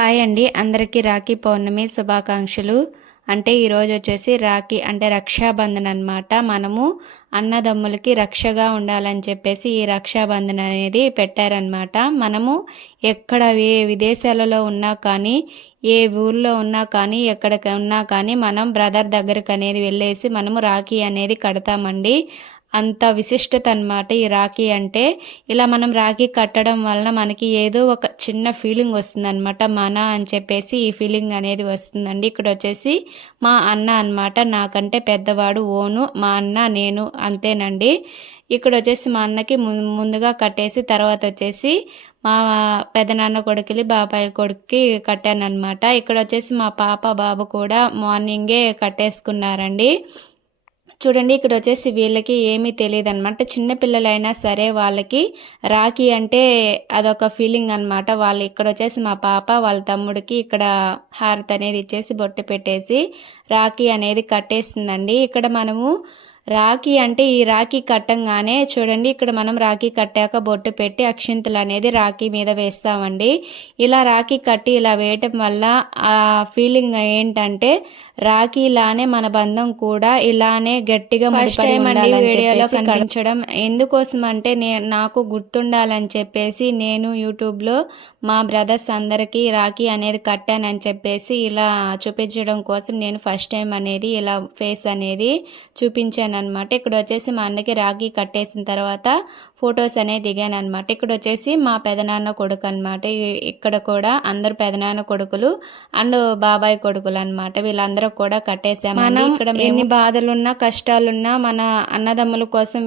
Hi అండి, అందరికీ రాఖీ పౌర్ణమి శుభాకాంక్షలు. అంటే ఈరోజు వచ్చేసి రాఖీ అంటే రక్షాబంధన్ అనమాట. మనము అన్నదమ్ములకి రక్షగా ఉండాలని చెప్పేసి ఈ రక్షాబంధన్ అనేది పెట్టారనమాట. మనము ఎక్కడ ఏ విదేశాలలో ఉన్నా కానీ, ఏ ఊర్లో ఉన్నా కానీ, ఎక్కడికి ఉన్నా కానీ మనం బ్రదర్ దగ్గరికి అనేది వెళ్ళేసి మనము రాఖీ అనేది కడతామండి. అంత విశిష్టత అనమాట ఈ రాఖీ అంటే. ఇలా మనం రాఖీ కట్టడం వలన మనకి ఏదో ఒక చిన్న ఫీలింగ్ వస్తుందన్నమాట. మన అని చెప్పేసి ఈ ఫీలింగ్ అనేది వస్తుందండి. ఇక్కడ వచ్చేసి మా అన్న అనమాట, నాకంటే పెద్దవాడు ఓను. మా అన్న నేను అంతేనండి. ఇక్కడ వచ్చేసి మా అన్నకి ముందుగా కట్టేసి తర్వాత వచ్చేసి మా పెదనాన్న కొడుకుని బాబాయ్ కొడుకుకి కట్టానమాట. ఇక్కడ వచ్చేసి మా పాప బాబు కూడా మార్నింగే కట్టేసుకున్నారండి. చూడండి, ఇక్కడ వచ్చేసి వీళ్ళకి ఏమీ తెలియదు అనమాట. చిన్నపిల్లలైనా సరే వాళ్ళకి రాఖీ అంటే అదొక ఫీలింగ్ అనమాట. వాళ్ళు ఇక్కడ వచ్చేసి మా పాప వాళ్ళ తమ్ముడికి ఇక్కడ హారతి అనేది ఇచ్చేసి బొట్టు పెట్టేసి రాఖీ అనేది కట్టేస్తుందండి. ఇక్కడ మనము రాఖీ అంటే ఈ రాఖీ కట్టంగానే చూడండి, ఇక్కడ మనం రాఖీ కట్టాక బొట్టు పెట్టి అక్షింతలు అనేది రాఖీ మీద వేస్తామండి. ఇలా రాఖీ కట్టి ఇలా వేయటం వల్ల ఆ ఫీలింగ్ ఏంటంటే రాఖీలానే మన బంధం కూడా ఇలానే గట్టిగా ముడిపడి ఉండాలని వీడియోలో కనిపించడం ఎందుకోసం అంటే నాకు గుర్తుండాలని చెప్పేసి నేను యూట్యూబ్లో మా బ్రదర్స్ అందరికీ రాఖీ అనేది కట్టానని చెప్పేసి ఇలా చూపించడం కోసం నేను ఫస్ట్ టైం అనేది ఇలా ఫేస్ అనేది చూపించాను అనమాట. ఇక్కడ వచ్చేసి మా అన్నకి రాఖీ కట్టేసిన తర్వాత ఫొటోస్ అనేది దిగాను అనమాట. ఇక్కడ వచ్చేసి మా పెదనాన్న కొడుకు అనమాట. ఇక్కడ కూడా అందరు పెదనాన్న కొడుకులు అండ్ బాబాయ్ కొడుకులు అనమాట. వీళ్ళందరూ కూడా కట్టేసాము. ఇక్కడ ఎన్ని బాధలున్నా కష్టాలున్నా మన అన్నదమ్ముల కోసం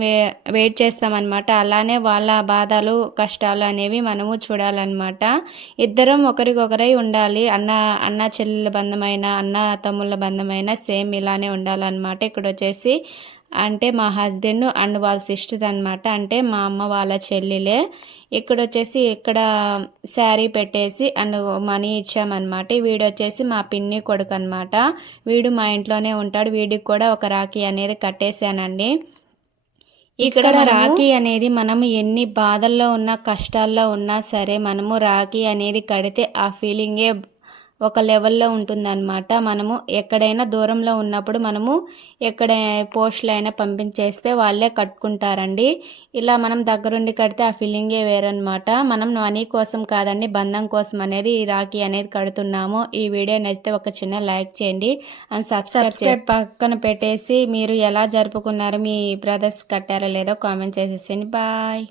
వెయిట్ చేస్తామన్నమాట. అలానే వాళ్ళ బాధలు కష్టాలు అనేవి మనము చూడాలన్నమాట. ఇద్దరం ఒకరికొకరై ఉండాలి. అన్న చెల్లెల బంధమైన అన్న తమ్ముళ్ళ బంధమైన సేమ్ ఇలానే ఉండాలన్నమాట. ఇక్కడ వచ్చేసి అంటే మా హస్బెండ్ అండ్ వాళ్ళ సిస్టర్ అనమాట, అంటే మా అమ్మ వాళ్ళ చెల్లెలే. ఇక్కడ వచ్చేసి ఇక్కడ శారీ పెట్టేసి అండ్ మనీ ఇచ్చామన్నమాట. వీడు వచ్చేసి మా పిన్ని కొడుకు అనమాట. వీడు మా ఇంట్లోనే ఉంటాడు. వీడికి కూడా ఒక రాఖీ అనేది కట్టేశానండి. ఇక్కడ రాఖీ అనేది మనము ఎన్ని బాధల్లో ఉన్నా కష్టాల్లో ఉన్నా సరే మనము రాఖీ అనేది కడితే ఆ ఫీలింగే ఒక లెవెల్లో ఉంటుందన్నమాట. మనము ఎక్కడైనా దూరంలో ఉన్నప్పుడు మనము ఎక్కడ పోస్టులు అయినా పంపించేస్తే వాళ్ళే కట్టుకుంటారండి. ఇలా మనం దగ్గరుండి కడితే ఆ ఫీలింగే వేరనమాట. మనం మనీ కోసం కాదండి, బంధం కోసం అనేది ఈ రాఖీ అనేది కడుతున్నాము. ఈ వీడియో నచ్చితే ఒక చిన్న లైక్ చేయండి అండ్ సబ్స్క్రైబ్ పక్కన పెట్టేసి మీరు ఎలా జరుపుకున్నారు, మీ బ్రదర్స్ కట్టారో లేదో కామెంట్ చేసేసేయండి. బాయ్.